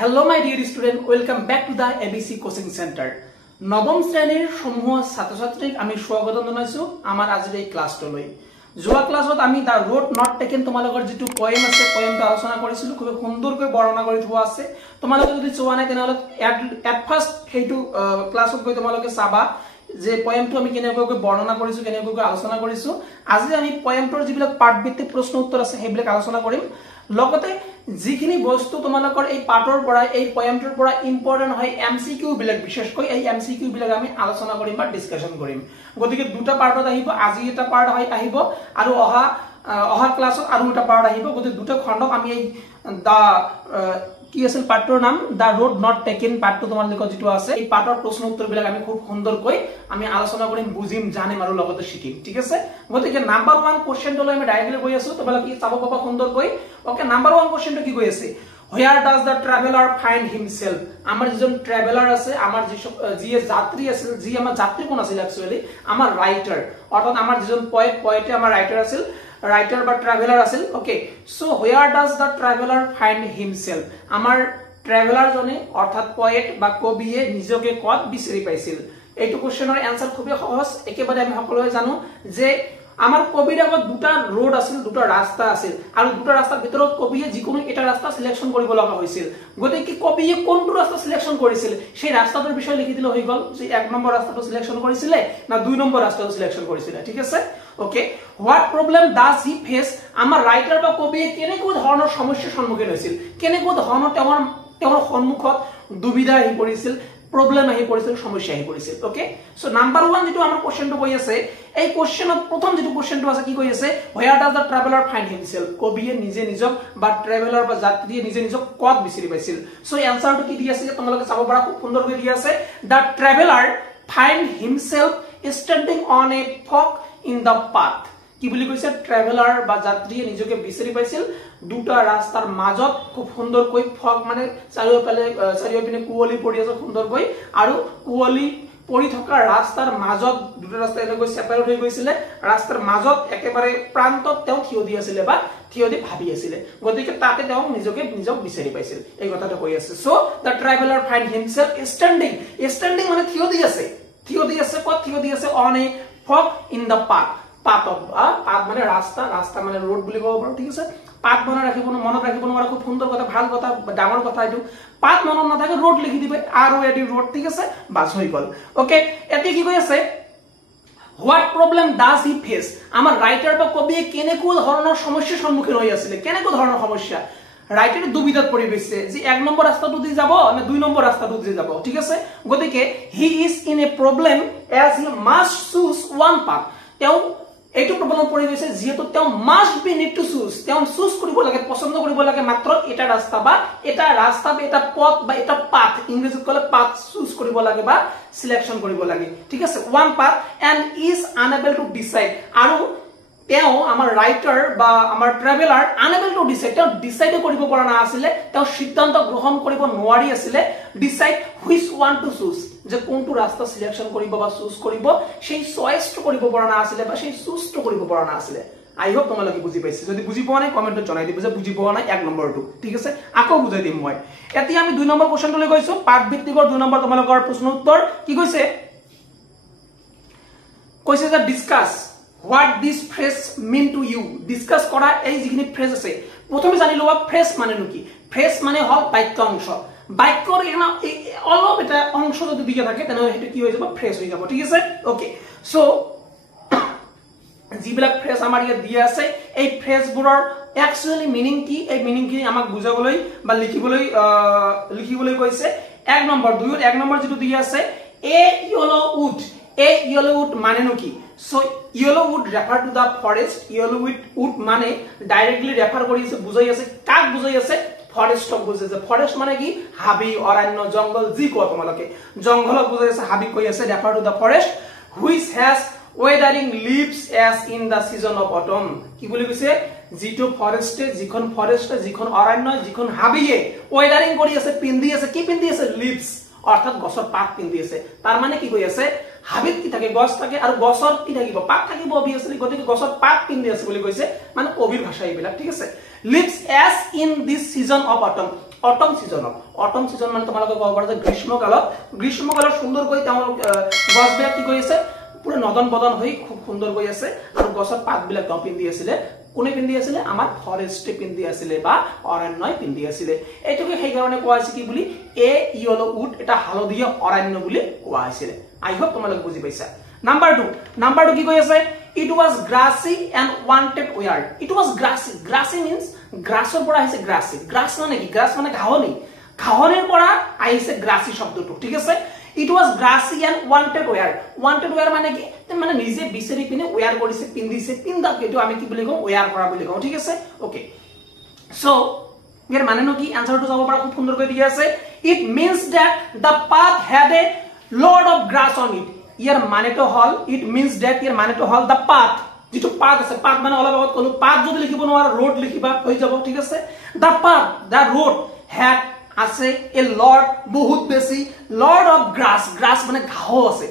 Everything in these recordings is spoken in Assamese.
Hello my dear student, welcome back to the ABC Coaching Center. নবম শ্ৰেণীৰ সমূহ ছাত্ৰ-ছাত্ৰীক আমি স্বাগতম জনাইছো আমাৰ আজিৰ এই ক্লাছটোলৈ। যোৱা ক্লাছত আমি দা ৰোড নট টেকেন তোমালোকৰ যেটো পয়েম আছে পয়েমটো আলোচনা কৰিছিলো খুব সুন্দৰকৈ বৰ্ণনা কৰি থোৱা আছে। তোমালোকে যদি চোৱা নাই তেনেহলে এট ফাৰ্স্ট হেইটো ক্লাছত গৈ তোমালোকে চাবা যে পয়েমটো আমি কেনেকৈ বৰ্ণনা কৰিছো কেনেকৈ আলোচনা কৰিছো। আজি আমি পয়েমটোৰ যিবিলাক পাৰ্ট ভিত্তিক প্ৰশ্ন উত্তৰ আছে হেবিলাক আলোচনা কৰিম। লগতে যিখিনি বস্তু তোমালোকৰ এই পাঠৰ পৰা এই পয়েমটোৰ পৰা ইম্পৰ্টেন্ট হয় এমসিকিউ বিলাক বিশেষকৈ এই এমসিকিউ বিলাক আমি আলোচনা কৰিম বা ডিসকাশন কৰিম। গতিকে দুটা পাৰ্টত আহিব, আজি এটা পাৰ্ট আহিব আৰু অহা ক্লাছত আৰু এটা পাৰ্ট আহিব। গতিকে দুটা খণ্ডক আমি এই দা কি আছিল পাঠটোৰ নাম দা ৰোড নট টেকেন পাঠটো তোমালোকৰ যেটো আছে এই পাঠৰ প্ৰশ্ন উত্তৰ বিলাক আমি খুব সুন্দৰকৈ আমি আলোচনা কৰিম, বুজিম, জানিম আৰু লগতে শিকিম। ঠিক আছে, গতিকে নাম্বাৰ 1 কোশ্চেনটোলৈ আমি ডাইৰেক্টলি গৈ আছো। তোমালোকে চাব পাবা সুন্দৰকৈ। ওকে, নাম্বাৰ 1 কোশ্চেনটো কি কৈ আছে? Where does the traveler find himself? আমাৰ যিজন ট্ৰেভেলাৰ আছে, আমাৰ যি যাত্ৰী আছিল, যি আমাৰ যাত্ৰী কোন আছিল একচুয়ালি আমাৰ ৰাইটাৰ, অৰ্থাৎ আমাৰ যিজন পয়েটে আমাৰ ৰাইটাৰ আছিল, রাইটার বা ট্রাভেলার আছিল। Okay, so where does the traveller find himself? আমার ট্রাভেলার জনে অর্থাৎ পয়েট বা কবিয়ে নিজকে কত বিচাৰি পাইছিল? এইটো কোশ্চেনৰ আনসাৰ খুবই সহজ। একেবাৰে আমি সকলোৱে জানো যে আমাৰ কবিৰ আগত দুটা ৰোড আছিল, দুটা ৰাস্তা আছিল আৰু দুটা ৰাস্তাৰ ভিতৰত কবিয়ে যিকোনো এটা ৰাস্তা সিলেকশন কৰিব লগা হৈছিল। গতিকে কবিয়ে কোনটো ৰাস্তা সিলেকশন কৰিছিল সেই ৰাস্তাটোৰ বিষয়ে লিখি দিলে হৈ গল যে 1 নম্বৰ ৰাস্তাটো সিলেকশন কৰিছিল না 2 নম্বৰ ৰাস্তাটো সিলেকশন কৰিছিল। ঠিক আছে, okay. What problem does he face? আমাৰ ৰাইটাৰ বা কবিয়ে কেনেকৈ ধৰণৰ সমস্যাৰ সন্মুখীন হৈছিল, কেনেকৈ ধৰণৰ তেওঁৰ সন্মুখত দুবিধা আহি পৰিছিল, প্ৰবলেম আহি পৰিছিল, সমস্যা আহি পৰিছিল। ওকে, সো নাম্বাৰ 1 যেটো আমাৰ কোশ্চেনটো কৈ আছে, এই কোশ্চেনত প্ৰথম যেটো কোশ্চেনটো আছে কি কৈ আছে? Where does the traveller find himself? কবিয়ে নিজে নিজক বা ট্ৰাভেলাৰ বা যাত্ৰীয়ে নিজে নিজক কত বিচাৰি পাইছিল? সো এনসাৰটো কি দি আছে তোমালোকে চাব পাৰা, খুব সুন্দৰকৈ দি আছে। The traveller find himself standing on a fork in the path. কি বুলি কৈছে? ট্রাভেলার বা যাত্ৰীয়ে নিজকে বিচাৰি পাইছিল দুটা ৰাস্তাৰ মাজত। খুব সুন্দৰকৈ ফগ মানে চাৰিওপিনে কুঁৱলী পৰি আছে সুন্দৰকৈ, আৰু কুঁৱলী পৰি থকা ৰাস্তাৰ মাজত দুটা ৰাস্তা এনেকৈ সেপাৰেট হৈ গৈছিল। ৰাস্তাৰ মাজত একেবাৰে প্ৰান্তত তেওঁ থিয় দি আছিল বা থিয় দি ভাবি আছিল। গতিকে তাতে তেওঁ নিজক বিচাৰি পাইছিল, এই কথাটো কৈ আছে। So the traveller find himself standing মানে থিয় দি আছে কত থিয় দি আছে? On a fog in the path. Path মানে রাস্তা মানে রোড বুলি ক'ব পাৰো। ঠিক আছে, পাথ মনত ৰাখিব নোৱাৰা খুব সুন্দৰ কথা, ভাল কথা, ডাঙৰ কথা এইটো। পাথ মনত নাথাকে রোড লিখি দিবে, আর এডি রোড। ঠিক আছে, বাস হৈ গল। ওকে, এতিয়া কি কৈ আছে? What problem does he face? আমার রাইটার বা কবিয়ে কেনেকৈ ধৰণৰ সমস্যাৰ সন্মুখীন হৈ আছিল, কেনেকৈ ধৰণৰ সমস্যা? ৰাইটাৰে দুবিধাত পৰি গৈছে যে 1 নম্বৰ ৰাস্তাটো দি যাব না 2 নম্বৰ ৰাস্তাটো দি যাব। ঠিক আছে, গতিকে he is in a problem as he must choose one path. তেওঁ এইটো প্ৰবলেম পৰি গৈছে যেহেতু তেওঁ must be need to choose, তেওঁ চুজ কৰিব লাগে, পছন্দ কৰিব লাগে মাত্ৰ এটা ৰাস্তা বা এটা পথ বা এটা পাথ, ইংলিছত ক'লে পাথ চুজ কৰিব লাগে বা সিলেকশন কৰিব লাগে। ঠিক আছে, one path and is unable to decide. আৰু তেওঁ আমাৰ ৰাইটাৰ বা আমাৰ ট্ৰাভেলাৰ আনএবল টু ডিসাইড, তেওঁ ডিসাইড কৰিব পৰা না আছিল, তেওঁ সিদ্ধান্ত গ্ৰহণ কৰিব নোৱাৰি আছিল। Decide which one to choose, যে কোনটো ৰাস্তা সিলেকশন কৰিব বা চুজ কৰিব সেই চয়েসটো কৰিব পৰা না আছিল বা সেই চুজটো কৰিব পৰা না আছিল। আই হোপ তোমালোকে বুজি পাইছে। যদি বুজি পোৱা নাই কমেন্টত জনাই দিব যে বুজি পোৱা নাই 1 নম্বৰটো। ঠিক আছে, আকৌ বুজাই দিম মই। এতিয়া আমি 2 নম্বৰ কোশ্চেনটোলৈ গৈছো, পাঠ ভিত্তিকৰ 2 নম্বৰ তোমালোকৰ প্ৰশ্ন উত্তৰ। কি কৈছে যে discuss what this phrase mean to you. Discuss কৰা এই যিখিনি ফ্ৰেজ আছে, প্ৰথমে জানি লোৱা ফ্ৰেজ মানে কি। ফ্ৰেজ মানে হল বাক্য অংশ। বাক্যৰ অলপ এটা অংশ যদি দিয়া থাকে তেনেহলে সেইটো কি হৈ যাব? ফ্রেজ হৈ যাব। ঠিক আছে, ওকে। সো যিবিলাক ফ্রেজ আমাৰ ইয়াত দিয়া আছে এই ফ্ৰেজবোৰৰ একচুয়ালি মিনিং কি, এই মিনিং কি আমাক বুজাবলৈ বা লিখিবলৈ কৈছে। 1 নম্বৰ 1 নম্বৰ যেটো দিয়া আছে a yellow wood. A yellow wood মানে কি? So yellow wood refer to the forest. Yellow wood মানে ডাইরেক্টলি রেফার কৰিছে, বুজাই আছে কাক বুজাই আছে? ফৰেস্টক বুজাই আছে। ফৰেস্ট মানে কি? হাবি, অৰণ্য, জঙ্গল, যি কোৱা তোমালোকে জঙ্গলক বুজাই আছে, হাবি কৈ আছে। Refer to the forest which has weathering leaves as in the season of autumn. কি বুলি কৈছে? যিটো ফরেস্টে, যিখন অৰণ্য, যিখন হাবিয়ে ওয়েদাৰিং কৰি আছে, পিন্ধি আছে। কি পিন্ধি আছে? লিভস, অৰ্থাৎ গছৰ পাত পিন্ধি আছে। তাৰ মানে কি কৈ আছে? হাবিত কি থাকে? গছ থাকে, আৰু গছৰ কি থাকিব? পাত থাকিব অবভিয়াসলি। গতিকে গছৰ পাত পিন্ধি আছে বুলি কৈছে, মানে কবিৰ ভাষা এইবিলাক। ঠিক আছে, লিভস এজ ইন দিস সিজন অফ অটম। অটম সিজন মানে তোমালোকে ক'ব পাৰা যে গ্ৰীষ্মকালত সুন্দৰকৈ তেওঁলোক গছবিলাক কি কৰি আছে পুৰা নদন বদন হৈ খুব সুন্দৰ হৈ আছে আৰু গছৰ পাতবিলাক তেওঁ পিন্ধি আছিলে কোনে পিন্ধি আছিলে আমাৰ ফৰেষ্টে পিন্ধি আছিলে বা অৰণ্যই পিন্ধি আছিলে এইটোকে সেই কাৰণে কোৱা হৈছে কি বুলি এ ইয়েলো উড এটা হালধীয়া অৰণ্য বুলি কোৱা হৈছিলে আই হোপ তোমালোকে বুজি পাইছা নাম্বাৰ 2 কি কৈ আছে it was grassy and wanted wear it was grassy means grassৰ পৰা আহিছে grass মানে কি grass মানে ঘাঁহনিৰ পৰা আহিছে grassy শব্দটো ঠিক আছে it was grassy and wanted wear মানে কি মানে নিজে বিচাৰি পিনে wear কৰিছে পিন্ধিছে পিন্ধা এটো আমি কি বুলি কওঁ wear কৰা বুলি কওঁ ঠিক আছে ওকে সো ইয়াৰ মানে কি আনসাৰটো যাব পৰা খুব সুন্দৰকৈ দিয়া আছে it means that the path had a lot of grass on it ইয়াৰ মানেটো হল it means that ইয়াৰ মানেটো হল the path যেটো path আছে path মানে অলপ আগত কলো path যদি লিখিব নোৱাৰা road লিখিবা হৈ যাব ঠিক আছে the road had আছে a lot বহুত বেছি lot of grass মানে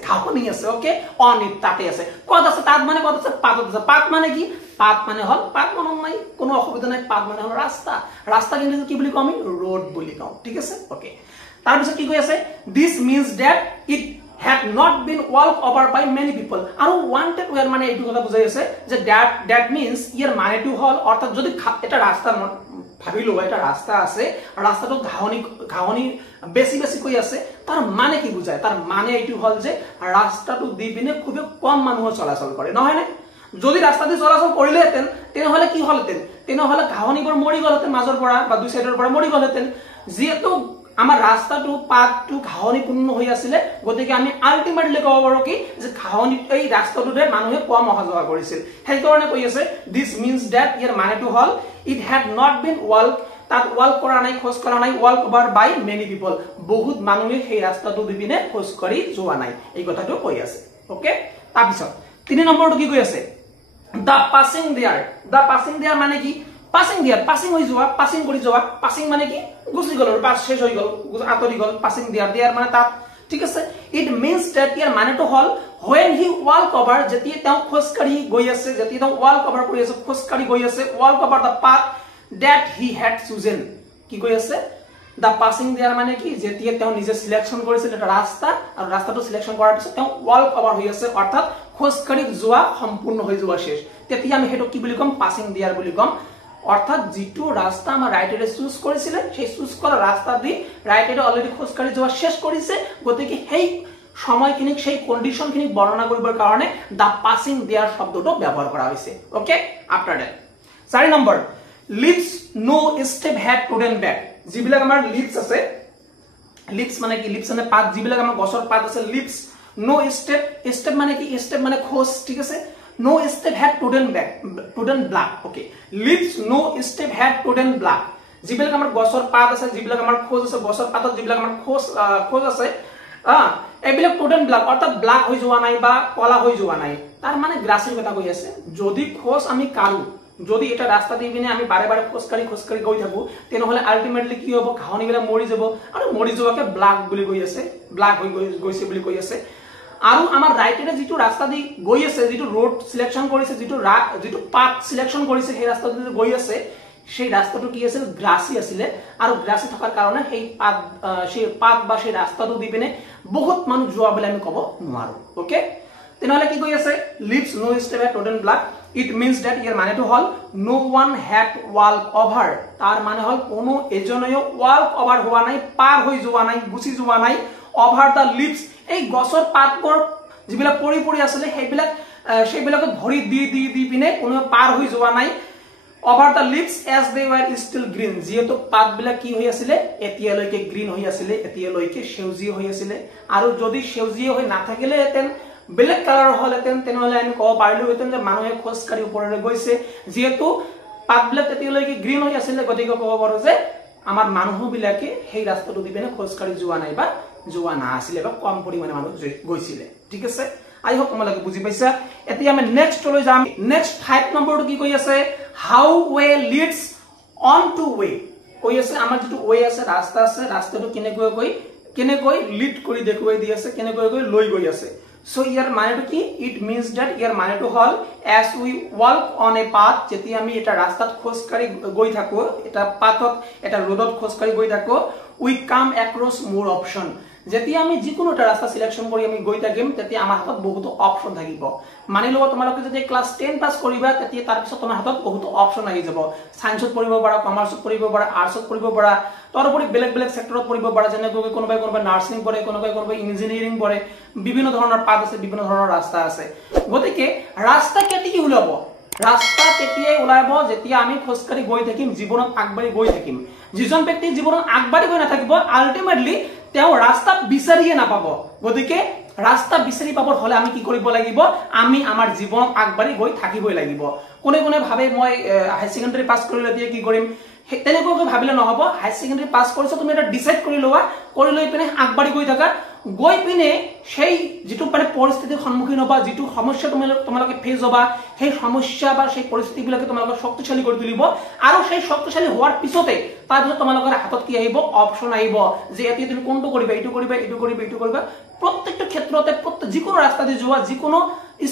ঘাঁহনি আছে ওকে on it তাতে আছে কত আছে তাত মানে কত আছে পাত আছে পাত মানে কি পাত মানে হল পাত মানে নাই কোনো অসুবিধা নাই পাত মানে হল রাস্তা কিন্তু কি বুলি কম আমি road বুলি কওঁ ঠিক আছে ওকে তাৰ পিছত কি কৈ আছে this means that it had not been walked over by many people আৰু wanted wear মানে এইটো কথা বুজাই আছে যে that means ইয়াৰ মানেটো হল অৰ্থাৎ যদি এটা ৰাস্তা ভাবিলো এটা ৰাস্তা আছে ৰাস্তাটো ঘাঁহনি বেছি কৈ আছে তাৰ মানে কি বুজায় তাৰ মানে এইটো হল যে ৰাস্তাটো দি পিনে খুব কম মানুহ চলাচল কৰে নহয় নে যদি ৰাস্তা দি চলাচল কৰিলেহেঁতেন তেনেহলে কি হলহেঁতেন তেনেহলে ঘাঁহনিবোৰ মৰি গলহেঁতেন মাজৰ পৰা বা দুই সাইডৰ পৰা মৰি গলহেঁতেন যেহেতু আমাৰ ৰাস্তাটো পাতটো ঘাঁহনি পূৰ্ণ হৈ আছিল গতিকে আমি আলটিমেটলি ক'ব পাৰো কি যে ঘাঁহনি এই ৰাস্তাটোতে মানুহে কম অহা কৰিছিল সেই কাৰণে কৈ আছে this means that ইয়াৰ মানেটো হল it had not been walked তাত walk কৰা নাই খোজ কৰা নাই walk over by many people বহুত মানুহে সেই ৰাস্তাটো দি পিনে খোজ কৰি যোৱা নাই এই কথাটো কৈ আছে ওকে তাৰপিছত 3 নম্বৰটো কি কৈ আছে the passing there মানে কি passing হৈ যোৱা passing কৰি যোৱা passing মানে কি গুছি গল পাস শেষ হৈ গল আতৰি গল passing there মানে তাত ঠিক আছে it means that ইয়াৰ মানেটো হল when he walk over যেতিয়া তেওঁ খোজকাঢ়ি গৈ আছে যেতিয়া তেওঁ walk over কৰি আছে খোজকাঢ়ি গৈ আছে walk over the path that he had chosen কি কৈ আছে the passing there মানে কি যেতিয়া তেওঁ নিজে সিলেকশন কৰিছিল এটা ৰাস্তা আৰু ৰাস্তাটো সিলেকশন কৰাৰ পিছত তেওঁ walk over হৈ আছে অৰ্থাৎ খোজকাঢ়ি যোৱা সম্পূৰ্ণ হৈ যোৱা শেষ তেতিয়া আমি হেটো কি বুলি কম passing there বুলি কম অর্থাৎ যেটো রাস্তা আমাৰ ৰাইটেৰে চুজ কৰিছিল সেই চুজ কৰা ৰাস্তা দি ৰাইটেৰে অলৰেডি খোজকাঢ়ি যোৱা শেষ কৰিছে গতিকে সেই সময়খিনিক সেই কন্ডিশনখিনিক বৰ্ণনা কৰিবৰ কাৰণে দা পাসিং দেয়াৰ শব্দটো ব্যৱহাৰ কৰা হৈছে okay after that 4 number leaves no step had trodden back যিবিলাক আমাৰ লিভস আছে লিভস মানে কি লিভস মানে পাত যিবিলাক আমাৰ গছৰ পাত আছে লিভস নো স্টেপ মানে কি স্টেপ মানে খোজ ঠিক আছে no step had trodden black okay leaves no step had trodden black যিবিলাক আমাৰ গছৰ পাত আছে যিবিলাক আমাৰ খোজ আছে গছৰ পাতত যিবিলাক আমাৰ খোজ আছে এবিলাক trodden black অৰ্থাৎ ব্ল্যাক হৈ যোৱা নাই বা কলা হৈ যোৱা নাই তাৰ মানে গ্ৰাসিৰ কথা কৈ আছে যদি খোজ আমি কাৰো যদি এটা ৰাস্তা দি পিনে আমি বাৰে বাৰে খোজকাঢ়ি গৈ থাকো তেনেহলে আলটিমেটলি কি হ'ব ঘাঁহনিবিলাক মৰি যাব আৰু মৰি যোৱাকে ব্ল্যাক বুলি কৈ আছে ব্ল্যাক হৈ গৈছে বুলি কৈ আছে আৰু আমাৰ ৰাইটেৰে যেটো ৰাস্তা দি গৈ আছে যেটো ৰোড সিলেকশন কৰিছে যেটো পাথ সিলেকশন কৰিছে সেই ৰাস্তাটো গৈ আছে সেই ৰাস্তাটো কি আছিল গ্ৰাসি আছিল আৰু গ্ৰাসি থকাৰ কাৰণে সেই পাথ বা সেই ৰাস্তাটো দি পিনে বহুত মানুহ যোৱা বুলি আমি ক'ব নোৱাৰো ওকে তেনেহলে কি কৈ আছে leaves no step at trodden black it means that ইয়াৰ মানেটো হল no one had walk over তাৰ মানে হল কোনো এজনেও walk over হোৱা নাই পাৰ হৈ যোৱা নাই গুছি যোৱা নাই over the leaves এই গছৰ পাতবোৰ যিবিলাক পৰি আছিল সেইবিলাক ভৰি দি পিনে কোনো পাৰ হৈ যোৱা নাই over the leaves as they were still green যেহেতু পাতবিলাক কি হৈ আছিল এতিয়ালৈকে গ্ৰীন হৈ আছিল এতিয়ালৈকে সেউজীয়া হৈ আছিল আৰু যদি সেউজীয়া হৈ নাথাকিলে হেতেন ব্ল্যাক কালাৰ হলহেতেন তেনেহলে আমি ক'ব পাৰিলোহেতেন যে মানুহে খোজকাঢ়ি ওপৰলৈ গৈছে যেহেতু পাতবিলাক এতিয়ালৈকে গ্ৰীন হৈ আছিল গতিকে ক'ব পাৰো যে আমাৰ মানুহবিলাকে সেই ৰাস্তাটো দি পিনে খোজকাঢ়ি যোৱা নাই বা যোৱা না আছিলে বা কম পৰিমাণে মানুহ গৈছিল ঠিক আছে আই হোপ তোমালোকে বুজি পাইছা এতিয়া আমি নেক্সট লৈ যাম নেক্সট 5 নম্বৰটো কি কৈ আছে হাউ ৱে লিডস অন টু ৱে কৈ আছে আমাৰ যেটো ৱে আছে ৰাস্তাটো কেনেকৈ লিড কৰি দেখুৱাই দি আছে কেনেকৈ লৈ গৈ আছে সো ইয়াৰ মানেটো কি ইট মিন্স দ্যাট ইয়াৰ মানেটো হল as we walk on a path যেতিয়া আমি এটা ৰাস্তাত খোজকাঢ়ি গৈ থাকো এটা পাথত এটা ৰোডত খোজকাঢ়ি গৈ থাকো উই কাম এক্ৰছ মোৰ অপশন যেতিয়া আমি যিকোনো এটা ৰাস্তা সিলেকশন কৰি আমি গৈ থাকিম তেতিয়া আমাৰ হাতত বহুত অপশন থাকিব মানি লব তোমালোকে যদি ক্লাস 10 পাস কৰিবা তেতিয়া তাৰ পিছত তোমাৰ হাতত বহুত অপশন আহি যাব সায়েন্সত পঢ়িব পাৰা কমাৰ্চত পঢ়িব পাৰা আৰ্টছত পঢ়িব পাৰা তৰপৰি বেলেগ বেলেগ সেক্টৰত পঢ়িব পাৰা যেনেকৈ কোনোবাই নাৰ্ছিং পঢ়ে কোনোবাই ইঞ্জিনিয়াৰিং পঢ়ে বিভিন্ন ধৰণৰ পাথ আছে বিভিন্ন ধৰণৰ ৰাস্তা আছে গতিকে ৰাস্তা কেতিয়া ওলাব ৰাস্তা তেতিয়াই ওলাব যেতিয়া আমি খোজকাঢ়ি গৈ থাকিম জীৱনত আগবাঢ়ি গৈ থাকিম যিজন ব্যক্তি জীৱনত আগবাঢ়ি গৈ নাথাকিব আলটিমেটলি তেওঁ ৰাস্তা বিচাৰিয়ে নাপাব গতিকে ৰাস্তা বিচাৰি পাবৰ হলে আমি কি কৰিব লাগিব আমি আমাৰ জীৱনত আগবাঢ়ি গৈ থাকিবই লাগিব কোনে কোনে ভাবে মই হাই সেকেন্ডাৰী পাস কৰিলে এতিয়া কি কৰিম তেনেকৈ ভাবিলে নহব হাই সেকেন্ডাৰী পাস কৰিছ তুমি এটা ডিসাইড কৰি লোৱা কৰি লৈ পিনে আগবাঢ়ি গৈ থাকা গৈ পিনে সেই যেটো মানে পৰিস্থিতিৰ সন্মুখীন হবা যেটো সমস্যা তোমালোকে ফেস হবা সেই সমস্যা বা সেই পৰিস্থিতিবিলাকে তোমালোকক শক্তিশালী কৰি তুলিব আৰু সেই শক্তিশালী হোৱাৰ পিছতে তাৰ পিছত তোমালোকৰ হাতত কি আহিব অপশন আহিব যে এতিয়া তুমি কোনটো কৰিবা এইটো কৰিবা এইটো কৰিবা এইটো কৰিবা প্ৰত্যেকটো ক্ষেত্ৰতে যিকোনো ৰাস্তা দি যোৱা যিকোনো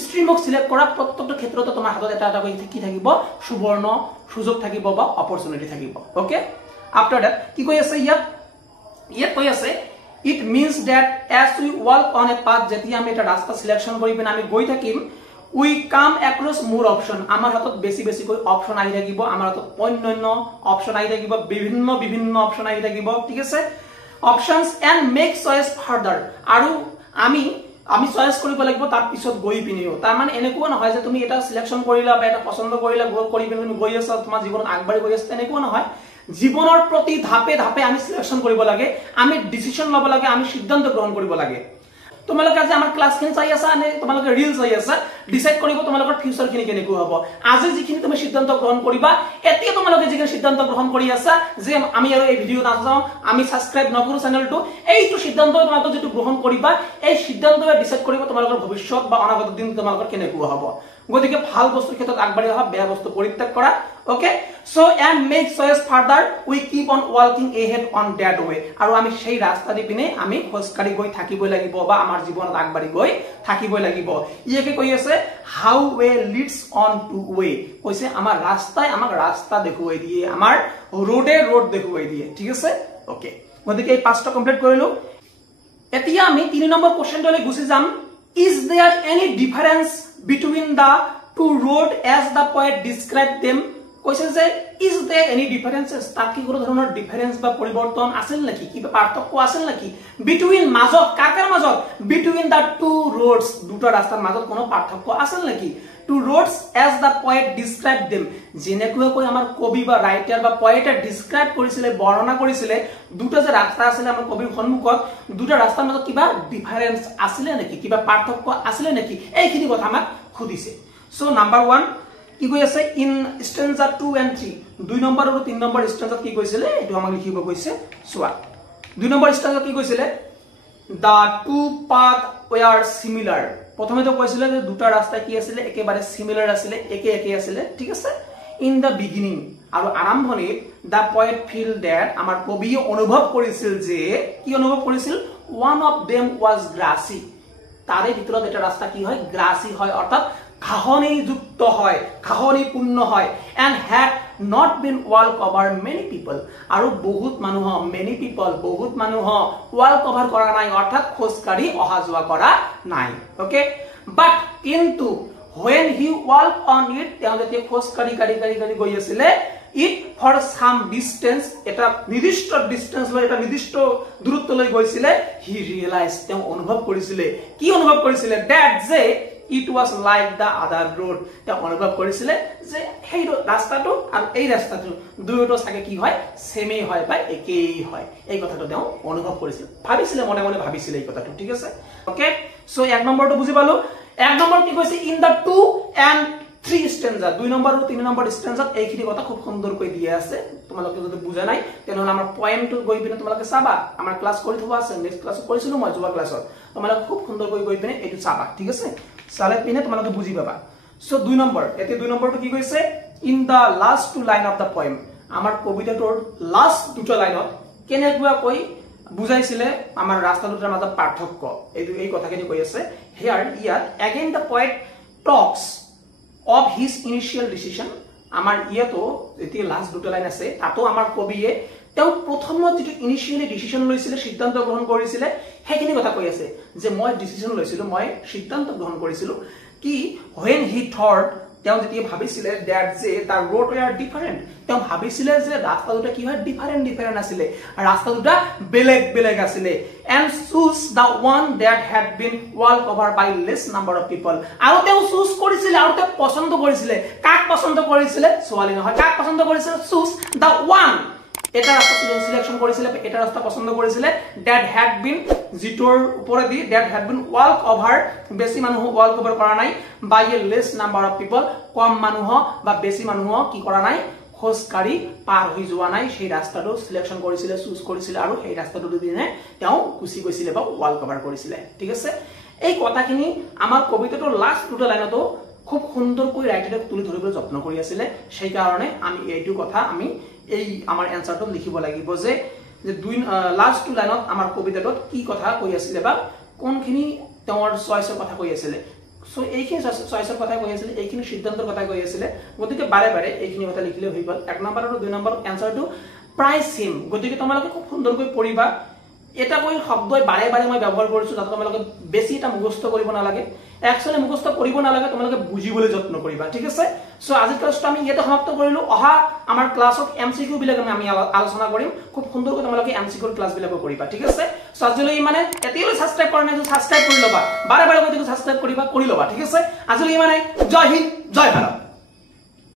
স্ট্ৰীমক সিলেক্ট কৰা প্ৰত্যেকটো ক্ষেত্ৰতে তোমাৰ হাতত এটা এটা কি থাকিব সুবৰ্ণ সুযোগ থাকিব বা অপৰচুনিটি থাকিব ওকে আফটাৰ দ্যাট কি কৈ আছে ইয়াত কৈ আছে it means that as we walk on a path যেতিয়া আমি এটা ৰাস্তা সিলেকশন কৰি পিনে আমি গৈ থাকিম we come across more option আমাৰ হাতত বেছি কৈ অপশন আহি থাকিব আমাৰ হাতত অন্যান্য অপশন আহি থাকিব বিভিন্ন অপশন আহি থাকিব ঠিক আছে options and make choice further আৰু আমি চয়েস কৰিব লাগিব তাৰ পিছত গৈ পিনিও তাৰ মানে এনেকুৱা নহয় যে তুমি এটা সিলেকশন কৰিলা বা এটা পছন্দ কৰিলা কৰি পিনে তুমি গৈ আছা তোমাৰ জীৱনত আগবাঢ়ি গৈ আছা এনেকুৱা নহয় জীৱনৰ প্ৰতি ধাপে ধাপে আমি সিলেকশন কৰিব লাগে আমি ডিসিশন লব লাগে আমি সিদ্ধান্ত গ্ৰহণ কৰিব লাগে তোমালোকে আজি আমাৰ ক্লাছখিনি চাই আছা নে তোমালোকে ৰিল চাই আছা ডিসাইড কৰিব তোমালোকৰ ফিউচাৰখিনি কেনেকুৱা হ'ব আজি যিখিনি তুমি সিদ্ধান্ত গ্ৰহণ কৰিবা এতিয়া তোমালোকে যিখিনি সিদ্ধান্ত গ্ৰহণ কৰি আছা যে আমি আৰু এই ভিডিও নাচাওঁ আমি সাবস্ক্ৰাইব নকৰো চেনেলটো এইটো সিদ্ধান্ত তোমালোকে যেটো গ্ৰহণ কৰিবা এই সিদ্ধান্তই ডিসাইড কৰিব তোমালোকৰ ভৱিষ্যত বা অনাগত দিন তোমালোকৰ কেনেকুৱা হ'ব গতিকে ভাল বস্তুৰ ক্ষেত্ৰত আগবাঢ়ি অহা বেয়া বস্তু পৰিত্যাগ কৰা okay so and make choice further we keep on walking ahead on that way আৰু আমি সেই ৰাস্তা দি পিনে আমি খোজকাঢ়ি গৈ থাকিবই লাগিব বা আমাৰ জীৱনত আগবাঢ়ি গৈ থাকিবই লাগিব ইয়েকে কৈ আছে how way leads on to way কৈছে আমাৰ ৰাস্তাই আমাক ৰাস্তা দেখুৱাই দিয়ে আমাৰ ৰোড দেখুৱাই দিয়ে ঠিক আছে ওকে গতিকে এই পাঁচটা কমপ্লিট কৰিলো এতিয়া আমি 3 নম্বৰ কোৱেশ্চনটোলৈ গুছি যাম is there any difference between the two road as the poet described them কৈছে যে is there any differences তাত কি কোনো ধৰণৰ ডিফাৰেন্স বা পৰিৱৰ্তন আছিল নেকি কিবা পাৰ্থক্য আছিল নেকি between মাজত কাকাৰ মাজত between the two roads দুটা ৰাস্তাৰ মাজত কোনো পাৰ্থক্য আছিল নেকি two roads as the poet described them যেনেকৈ আমাৰ কবি বা ৰাইটাৰ বা পয়েটে ডিসক্ৰাইব কৰিছিলে বৰ্ণনা কৰিছিলে দুটা যে ৰাস্তা আছিল আমাৰ কবিৰ সন্মুখত দুটা ৰাস্তাৰ মাজত কিবা ডিফাৰেন্স আছিল নেকি কিবা পাৰ্থক্য আছিল নেকি এইখিনি কথা আমাক খুদিছে সো নাম্বাৰ 1 কি কৈ আছে ইন স্ট্যান্জা 2 and 3 দুই নম্বৰ আৰু 3 নম্বৰ স্ট্যান্জাত কি কৈছিলে এটো আমাক লিখিব কৈছে সোৱা দুই নম্বৰ স্ট্যান্জাত কি কৈছিলে the two path were similar প্ৰথমে তো কৈছিলে যে দুটা ৰাস্তা কি আছিল একেবাৰে সিমিলাৰ আছিল একে আছিল ঠিক আছে ইন দা বিগিনিং আৰু আৰম্ভণিত দা পয়েট ফিল দ্যাট আমাৰ কবি অনুভৱ কৰিছিল যে কি অনুভৱ কৰিছিল one of them was grassy তাৰে ভিতৰত এটা ৰাস্তা কি হয় গ্ৰাসি হয় অৰ্থাৎ ঘাহনি যুক্ত হয় ঘাহনি পূৰ্ণ হয় and had not been wall cover many people আৰু বহুত মানুহ wall cover কৰা নাই অৰ্থাৎ খোজকাঢ়ি অহা যোৱা কৰা নাই ওকে বাট কিন্তু when he walked on it তেওঁ যেতিয়া খোজকাঢ়ি গৈ আছিল it for some distance এটা নিৰ্দিষ্ট ডিসটেন্স লৈ এটা নিৰ্দিষ্ট দূৰত্ব লৈ গৈছিল he realized তেওঁ অনুভৱ কৰিছিল কি অনুভৱ কৰিছিল that যে it was like the other road তেওঁ অনুভৱ কৰিছিল যে সেই ৰাস্তাটো আৰু এই ৰাস্তাটো দুয়োটো সাকে কি হয় সেমই হয় বা একেই হয় এই কথাটো তেওঁ অনুভৱ কৰিছিল ভাবিছিল মনে ভাবিছিল এই কথাটো ঠিক আছে ওকে সো এক নম্বৰটো বুজি পালো এক নম্বৰ কি কৈছে ইন দা 2 and 3 স্ট্যান্জা 2 নম্বৰ আৰু 3 নম্বৰ স্ট্যান্জাত এইখিনি কথা খুব সুন্দৰকৈ দিয়া আছে তোমালোকে যদি বুজা নাই তেনহলে আমাৰ পয়েমটো গৈ পিনে তোমালোকে চাবা আমাৰ ক্লাস কৰি থোৱা আছে নেক্সট ক্লাস কৰিছিলো মই যোৱা ক্লাছত তোমালোকে খুব সুন্দৰকৈ গৈ পিনে এটো চাবা ঠিক আছে সালে পিনে তোমালোকে বুজি পাবা সো 2 নম্বৰ এতে 2 নম্বৰটো কি কৈছে in the last two line of the poem আমাৰ কবিতাটোৰ লাস্ট দুটা লাইনত কেনেকুৱা কৈ বুজাইছিলে আমাৰ ৰাস্তা দুটাৰ মাজত পাৰ্থক্য এই কথাখিনি কৈ আছে হিয়াৰ ইয়াত again the poet Tux of his initial decision আমাৰ ইয়াতো এতি লাস্ট দুটা লাইন আছে তাতো আমাৰ কবিয়ে তেও প্ৰথমত যেটো ইনিশিয়ালি ডিসিশন লৈছিলে সিদ্ধান্ত গ্ৰহণ কৰিছিলে হেখিনি কথা কৈ আছে যে মই ডিসিশন লৈছিলো মই সিদ্ধান্ত গ্ৰহণ কৰিছিলো কি when he thought তেও যেতিয়া ভাবিছিলে দ্যাট যে তাৰ রোড ওয়ার ডিফারেন্ট তেও ভাবিছিলে যে রাস্তা দুটা কি হয় ডিফারেন্ট আছিল রাস্তা দুটা বেলেগ আছিল and choose the one that had been walked over by less number of people আৰু তেও চুজ কৰিছিল আৰু তেও পছন্দ কৰিছিল কাক পছন্দ কৰিছিল সোৱালি নহয় কাক পছন্দ কৰিছিল choose the one এটা ৰাস্তা সিলেকশন কৰিছিল এটা ৰাস্তা পছন্দ কৰিছিল that had been জিটোৰ উপৰেদি that had been walked over বেছি মানুহ walk over কৰা নাই by a less number of people কম মানুহ বা বেছি মানুহ কি কৰা নাই খোজকাৰি পাৰ হৈ যোৱা নাই সেই ৰাস্তাটো সিলেকশন কৰিছিল চুজ কৰিছিল আৰু সেই ৰাস্তাটো দিনে তেও কুচি গৈছিল বা walk over কৰিছিল ঠিক আছে এই কথাখিনি আমাৰ কবিতাটোৰ লাস্ট দুটা লাইনতো খুব সুন্দৰকৈ ৰাইটাৰে তুলি ধৰিবলৈ যত্ন কৰি আছিল সেই কাৰণে আমি এইটো কথা আমি এই আমাৰ এনসাৰটো লিখিব লাগিব যে দুই লাস্ট টু লাইনত আমাৰ কবিতাটোত কি কথা কৈ আছিল বা কোনখিনি তেওঁৰ চয়েসৰ কথা কৈ আছিল সো এইখিনি চয়েসৰ কথা কৈ আছিল এইখিনি সিদ্ধান্তৰ কথা কৈ আছিল গতিকে বাৰে বাৰে এইখিনি কথা লিখিলে হৈ গল এক নম্বৰ আৰু দুই নম্বৰ এনসাৰটো প্ৰায় সেম গতিকে তোমালোকে খুব সুন্দৰকৈ পঢ়িবা এটা কৈ শব্দই বাৰে বাৰে মই ব্যৱহাৰ কৰিছো যাতে তোমালোকে বেছি এটা মুখস্থ কৰিব নালাগে একচুয়ালি মুখস্থ কৰিব নালাগে তোমালোকে বুজিবলৈ যত্ন কৰিবা ঠিক আছে সো আজি ক্লাসটো আমি ইয়াতে সমাপ্ত কৰিলো অহা আমাৰ ক্লাছত এমসিকিউ বিলাক আমি আলোচনা কৰিম খুব সুন্দৰকৈ তোমালোকে এমসিকিউৰ ক্লাস বিলাক কৰিবা ঠিক আছে সো আজিলৈ মানে এতিয়ালৈ সাবস্ক্ৰাইব কৰা নাই সাবস্ক্ৰাইব কৰি লবা বাৰে বাৰে কৈ সাবস্ক্ৰাইব কৰিবা কৰি লবা ঠিক আছে আজিলৈ মানে জয় হিন্দ জয় ভাৰত